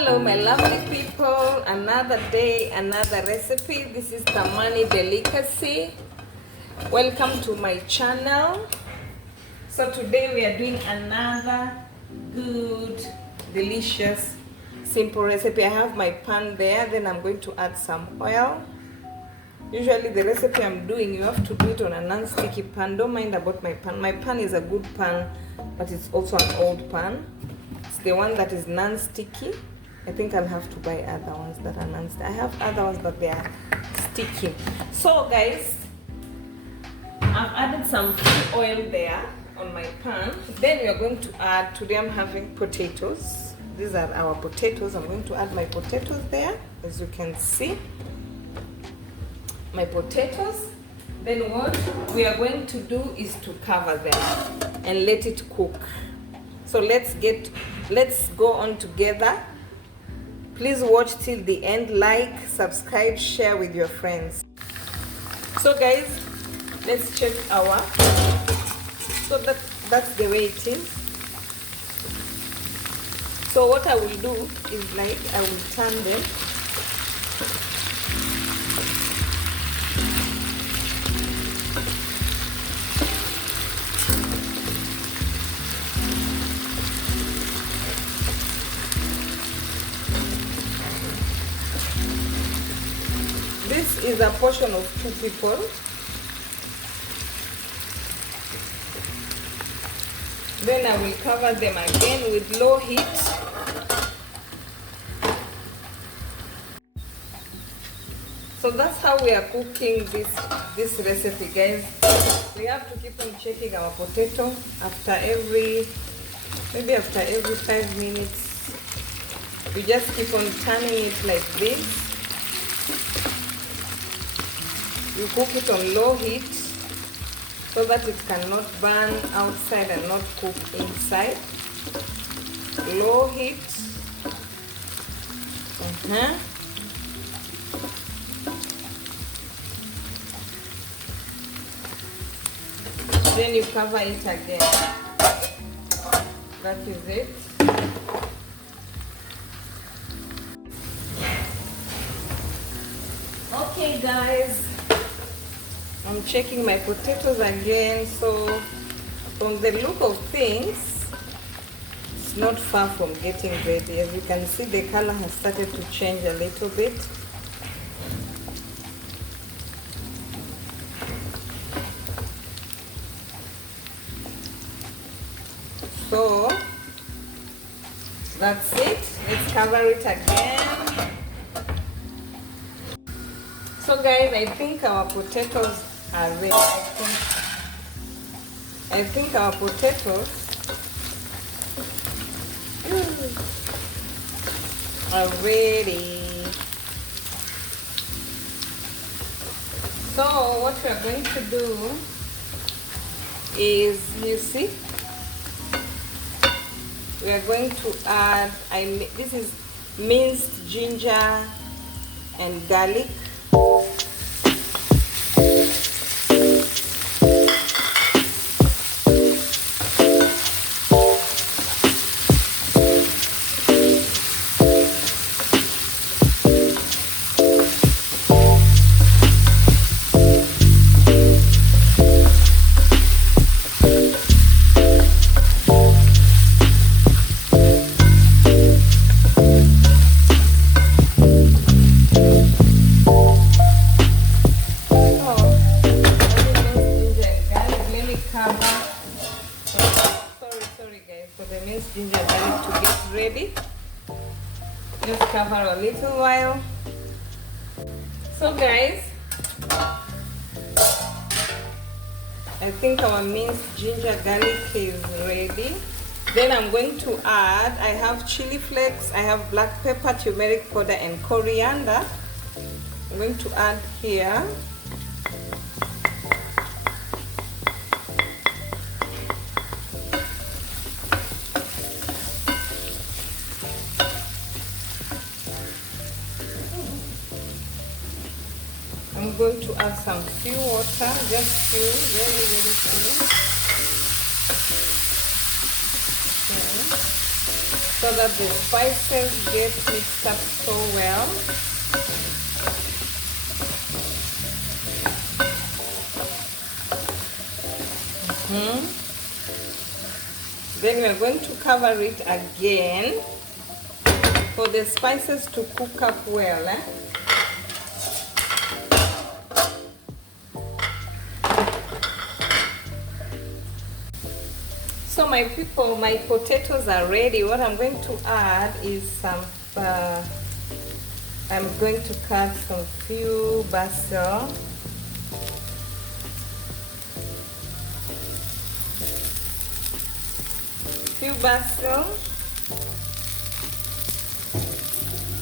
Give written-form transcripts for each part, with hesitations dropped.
Hello my lovely people, another day, another recipe. This is Tamani Delicacy. Welcome to my channel. So today we are doing another good, delicious, simple recipe. I have my pan there, then I'm going to add some oil. Usually the recipe I'm doing, you have to do it on a non-sticky pan. Don't mind about my pan. My pan is a good pan, but it's also an old pan. It's the one that is non-sticky. I think I'll have to buy other ones that are non-sticky. I have other ones, but they are sticky. So guys, I've added some oil there on my pan. Then we are going to add, today I'm having potatoes. These are our potatoes. I'm going to add my potatoes there, as you can see. My potatoes. Then what we are going to do is to cover them and let it cook. So let's go on together. Please watch till the end. Like, subscribe, share with your friends. So guys, let's check our, so that's the way it is. So what I will do is, like, I will turn them. This is a portion of 2 people. Then I will cover them again with low heat. So that's how we are cooking this recipe, guys. We have to keep on checking our potato after maybe after every 5 minutes. We just keep on turning it like this. You cook it on low heat so that it cannot burn outside and not cook inside. Low heat. Then you cover it again. That is it. Okay guys, I'm checking my potatoes again. So from the look of things, it's not far from getting ready. As you can see, the color has started to change a little bit. So that's it. Let's cover it again. So guys, I think our potatoes are ready. I think our potatoes are ready. So what we are going to do is, you see, we are going to add, this is minced ginger and garlic. Ginger garlic to get ready. Just cover a little while. So guys, I think our minced ginger garlic is ready. Then I'm going to add, I have chili flakes, I have black pepper, turmeric powder and coriander. I'm going to add here. I'm going to add some few water, just few, very, very few. Okay. So that the spices get mixed up so well. Then we are going to cover it again for the spices to cook up well. So my people, my potatoes are ready. What I'm going to add is some, I'm going to cut some few basil.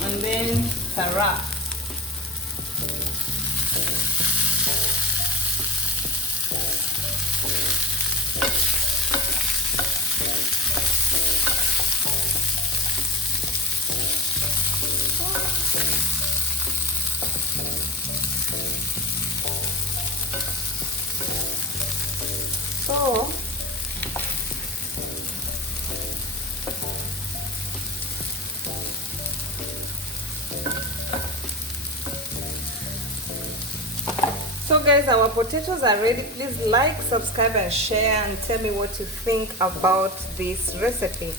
And then carrot. So guys, our potatoes are ready. Please like, subscribe and share and tell me what you think about this recipe.